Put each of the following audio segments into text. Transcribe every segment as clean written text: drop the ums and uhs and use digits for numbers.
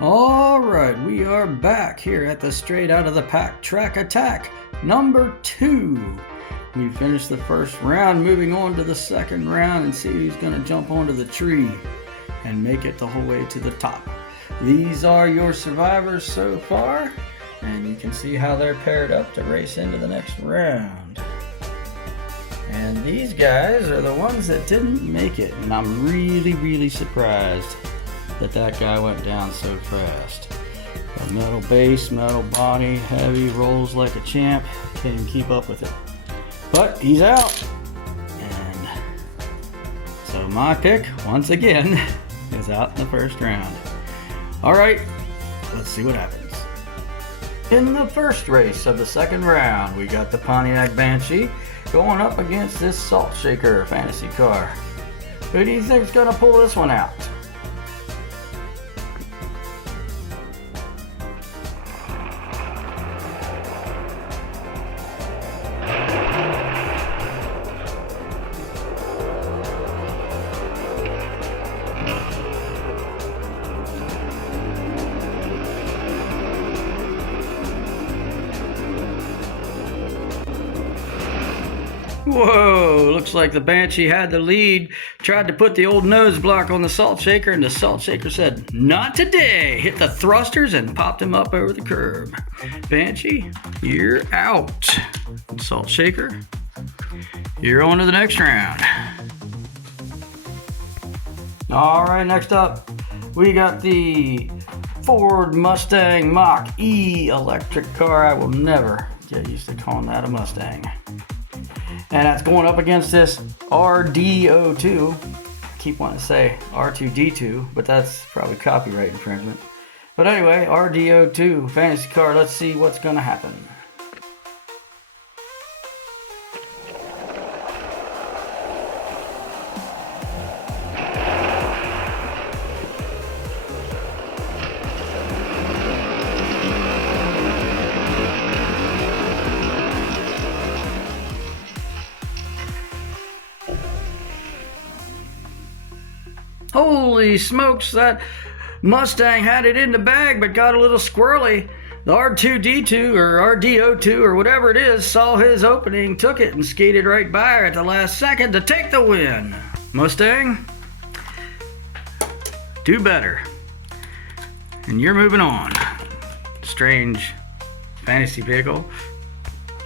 All right, we are back here at the Straight Out of the Pack Track Attack number 2. We finished the first round, moving on to the second round and see who's going to jump onto the tree and make it the whole way to the top. These are your survivors so far, and you can see how they're paired up to race into the next round. And these guys are the ones that didn't make it, and I'm really surprised that guy went down so fast. A metal base, metal body, heavy, rolls like a champ, can't even keep up with it. But he's out, and so my pick, once again, is out in the first round. Alright, let's see what happens. In the first race of the second round, we got the Pontiac Banshee going up against this Salt Shaker fantasy car. Who do you think's gonna pull this one out? Whoa, looks like the Banshee had the lead, tried to put the old nose block on the Salt Shaker, and the Salt Shaker said, "Not today," hit the thrusters and popped him up over the curb. Banshee, you're out. Salt Shaker, you're on to the next round. All right, next up, we got the Ford Mustang Mach-E electric car. I will never get used to calling that a Mustang. And that's going up against this RD02. I keep wanting to say R2D2, but that's probably copyright infringement. But anyway, RD02 fantasy car. Let's see what's going to happen. Holy smokes, that Mustang had it in the bag but got a little squirrely. The R2D2 or RD02 or whatever it is saw his opening, took it, and skated right by her at the last second to take the win. Mustang, do better. And you're moving on. Strange fantasy vehicle.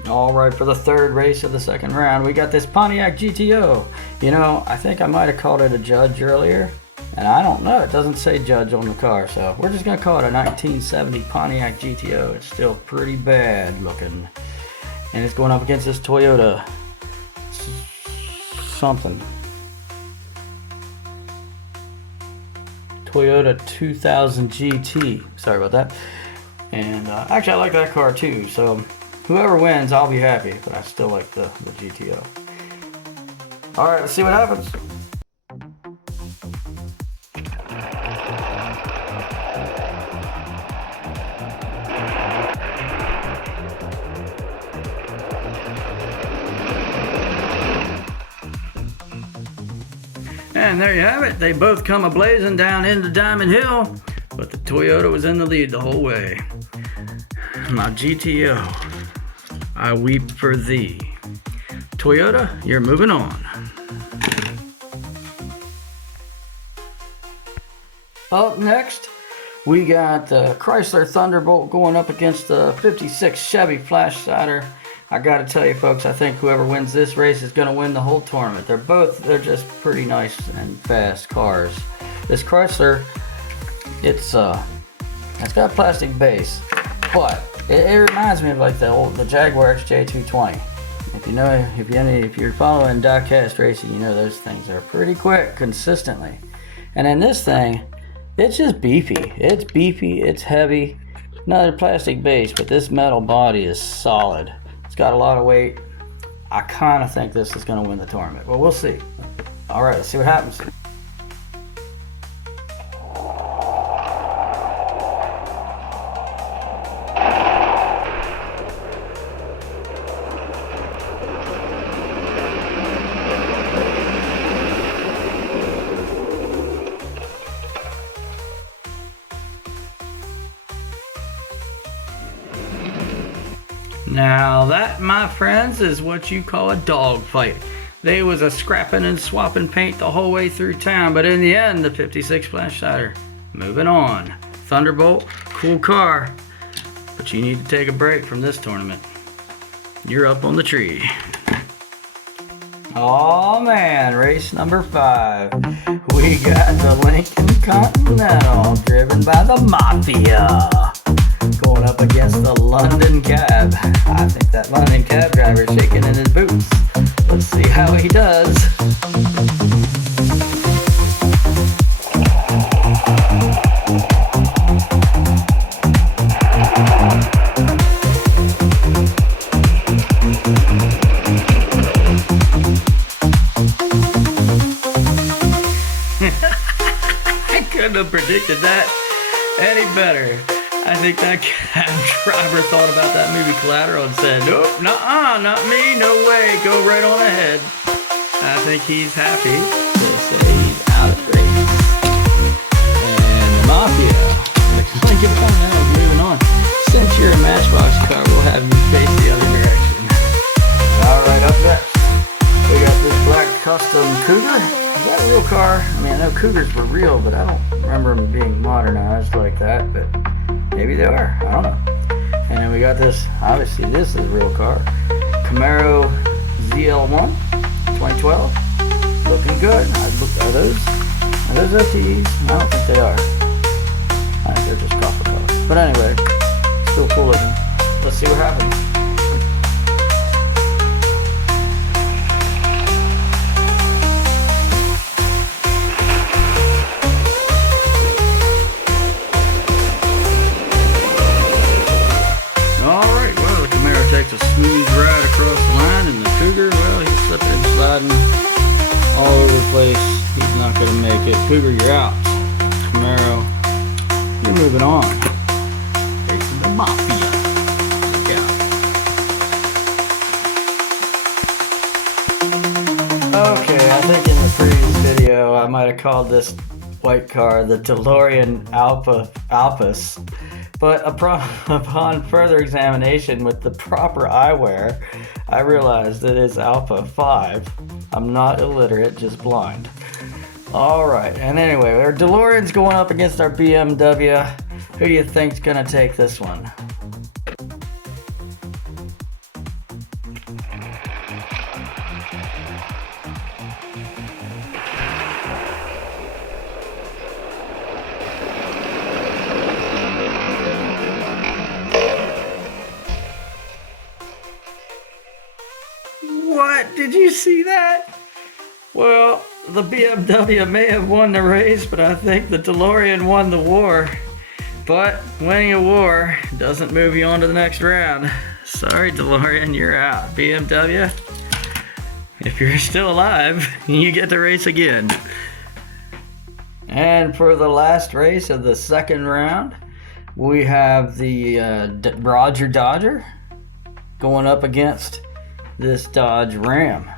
All right, for the third race of the second round, we got this Pontiac GTO. You know, I think I might have called it a Judge earlier, and I don't know. It doesn't say Judge on the car, so we're just going to call it a 1970 Pontiac GTO. It's still pretty bad looking, and it's going up against this Toyota something. Toyota 2000 GT. Sorry about that. And actually, I like that car too, so whoever wins, I'll be happy, but I still like the GTO. All right, let's see what happens. And there you have it. They both come a-blazing down into Diamond Hill, but the Toyota was in the lead the whole way. My GTO, I weep for thee. Toyota, you're moving on. Up next, we got the Chrysler Thunderbolt going up against the 56 Chevy Flash Cider. I gotta tell you folks, I think whoever wins this race is gonna win the whole tournament. They're just pretty nice and fast cars. This Chrysler, it's got a plastic base, but it reminds me of like the Jaguar XJ220. If you're following diecast racing, you know those things are pretty quick consistently. And then this thing, it's just beefy. It's beefy, it's heavy. Another plastic base, but this metal body is solid. It's got a lot of weight. I kind of think this is going to win the tournament, but we'll see. All right, let's see what happens. Now that, my friends, is what you call a dog fight. They was a scrapping and swapping paint the whole way through town, but in the end, the 56 Splash Cider. Moving on. Thunderbolt, cool car, but you need to take a break from this tournament. You're up on the tree. Oh man, race number 5. We got the Lincoln Continental, driven by the Mafia, going up against the London Cab. I think that London Cab driver is shaking in his boots. Let's see how he does. I couldn't have predicted that any better. I think that cab driver thought about that movie Collateral and said, nope, nuh-uh, not me, no way, go right on ahead. I think he's happy to say he's out of the race. And the Mafia, Lincoln Continental is moving on. Since you're a Matchbox car, we'll have you face the other direction. Alright, up next, we got this black custom Cougar. Is that a real car? I mean, I know Cougars were real, but I don't remember them being modernized like that, but maybe they are. I don't know. And then we got this, obviously this is a real car. Camaro ZL1 2012. Looking good. Are those OTs? I don't think they are. I think they're just copper color. But anyway, still cool looking. Let's see what happens. Takes a smooth ride across the line, and the Cougar, well, he's slipping and sliding all over the place. He's not going to make it. Cougar, you're out. Camaro, you're moving on. Facing the Mafia. Look out. Okay, I think in the previous video I might have called this white car the DeLorean Alpus. But upon further examination with the proper eyewear, I realized it is Alpha 5. I'm not illiterate, just blind. Alright, and anyway, our DeLorean's going up against our BMW. Who do you think's gonna take this one? What? Did you see that? Well, the BMW may have won the race, but I think the DeLorean won the war. But winning a war doesn't move you on to the next round. Sorry, DeLorean, you're out. BMW, if you're still alive, you get to race again. And for the last race of the second round, we have the Roger Dodger going up against this Dodge Ram.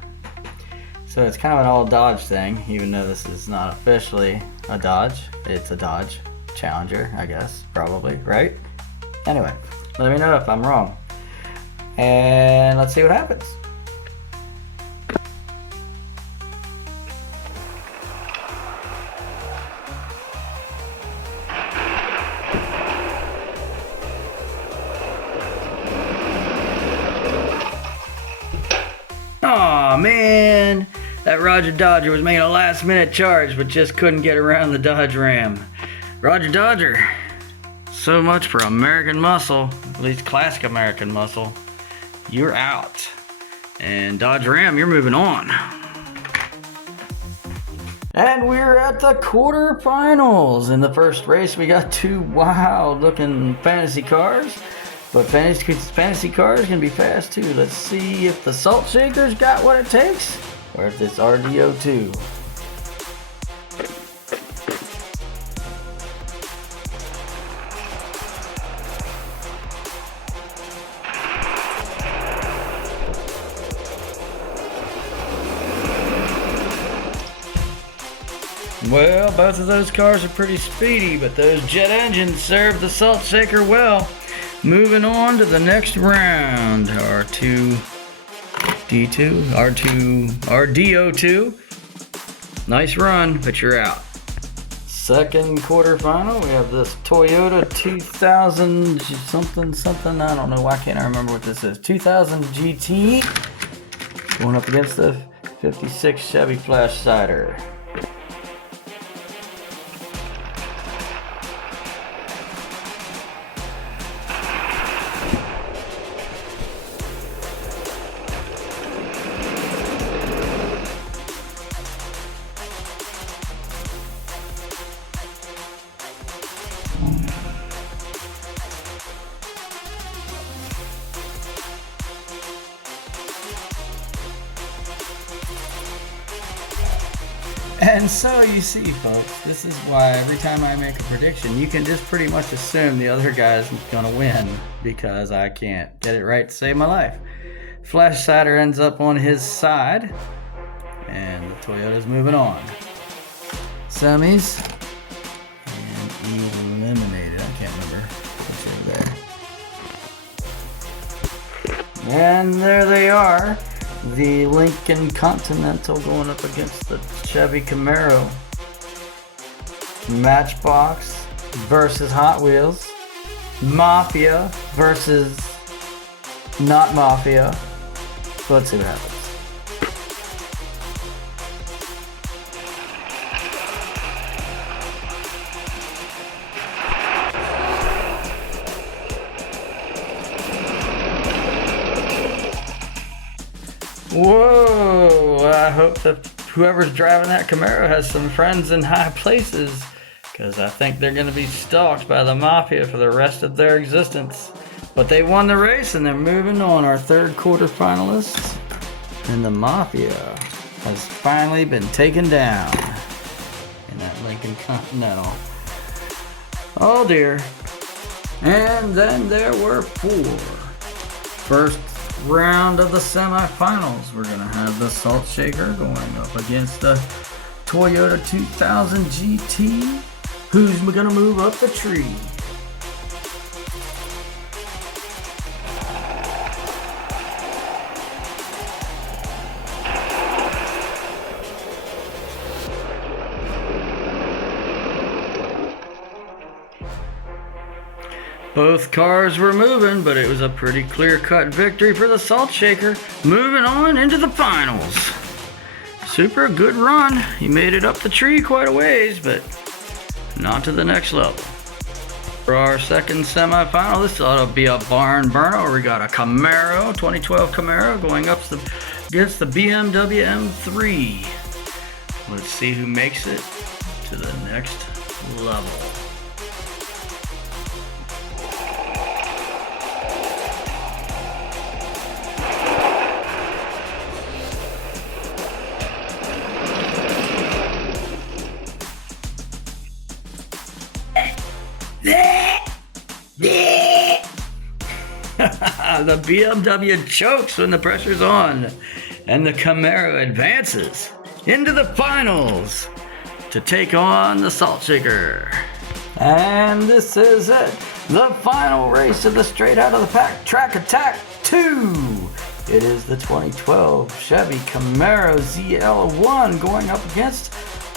So it's kind of an all Dodge thing, even though this is not officially a Dodge. It's a Dodge Challenger, I guess, probably, right? Anyway, let me know if I'm wrong. And let's see what happens. Aw, man, that Roger Dodger was making a last minute charge but just couldn't get around the Dodge Ram. Roger Dodger, so much for American muscle, at least classic American muscle. You're out. And Dodge Ram, you're moving on. And we're at the quarterfinals. In the first race, we got two wild looking fantasy cars. But fantasy cars can be fast too. Let's see if the Salt Shaker's got what it takes, or if it's RDO2. Well, both of those cars are pretty speedy, but those jet engines serve the Salt Shaker well. Moving on to the next round, RDO2. Nice run, but you're out. Second quarterfinal, we have this Toyota 2000 something, I don't know, why can't I remember what this is, 2000 GT, going up against the 56 Chevy Flash Cider. And so you see, folks, this is why every time I make a prediction, you can just pretty much assume the other guy's gonna win because I can't get it right to save my life. Flash Cider ends up on his side, and the Toyota's moving on. Semis, and eliminated. I can't remember what's over there. And there they are. The Lincoln Continental going up against the Chevy Camaro. Matchbox versus Hot Wheels. Mafia versus not Mafia. Let's see what happens. Whoa, I hope that whoever's driving that Camaro has some friends in high places, because I think they're going to be stalked by the Mafia for the rest of their existence. But they won the race and they're moving on. Our third quarterfinalists, and the Mafia has finally been taken down in that Lincoln Continental. Oh dear. And then there were four. First round of the semifinals, we're gonna have the Salt Shaker going up against the Toyota 2000 GT. Who's gonna move up the tree? Both cars were moving, but it was a pretty clear-cut victory for the Salt Shaker. Moving on into the finals. Super good run. He made it up the tree quite a ways, but not to the next level. For our second semifinal, this ought to be a barn burner. We got a Camaro, 2012 Camaro, going up against the BMW M3. Let's see who makes it to the next level. The BMW chokes when the pressure's on, and the Camaro advances into the finals to take on the Salt Shaker. And this is it, the final race of the Straight Out of the Pack Track Attack 2. It is the 2012 Chevy Camaro ZL1 going up against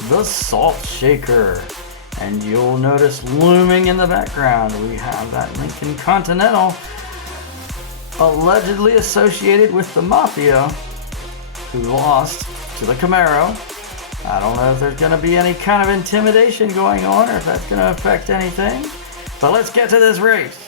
the Salt Shaker. And you'll notice looming in the background, we have that Lincoln Continental, allegedly associated with the Mafia, who lost to the Camaro. I don't know if there's going to be any kind of intimidation going on or if that's going to affect anything. But let's get to this race.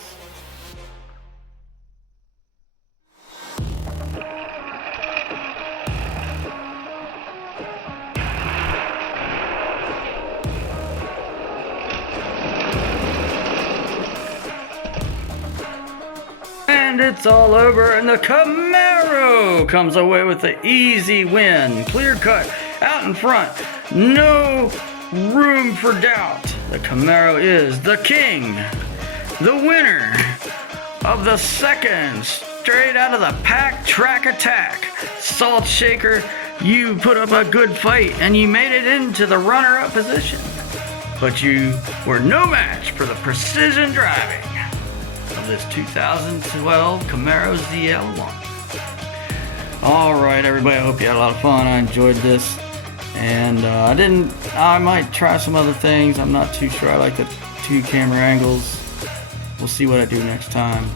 And it's all over, and the Camaro comes away with the easy win. Clear cut, out in front, no room for doubt. The Camaro is the king, the winner of the second Straight Out of the Pack Track Attack. Salt Shaker, you put up a good fight and you made it into the runner-up position, but you were no match for the precision driving of this 2012 Camaro ZL1. Alright everybody, I hope you had a lot of fun. I enjoyed this. And I might try some other things. I'm not too sure. I like the 2 camera angles. We'll see what I do next time.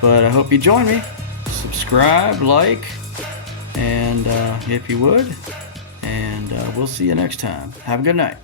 But I hope you join me. Subscribe, like, and if you would. And we'll see you next time. Have a good night.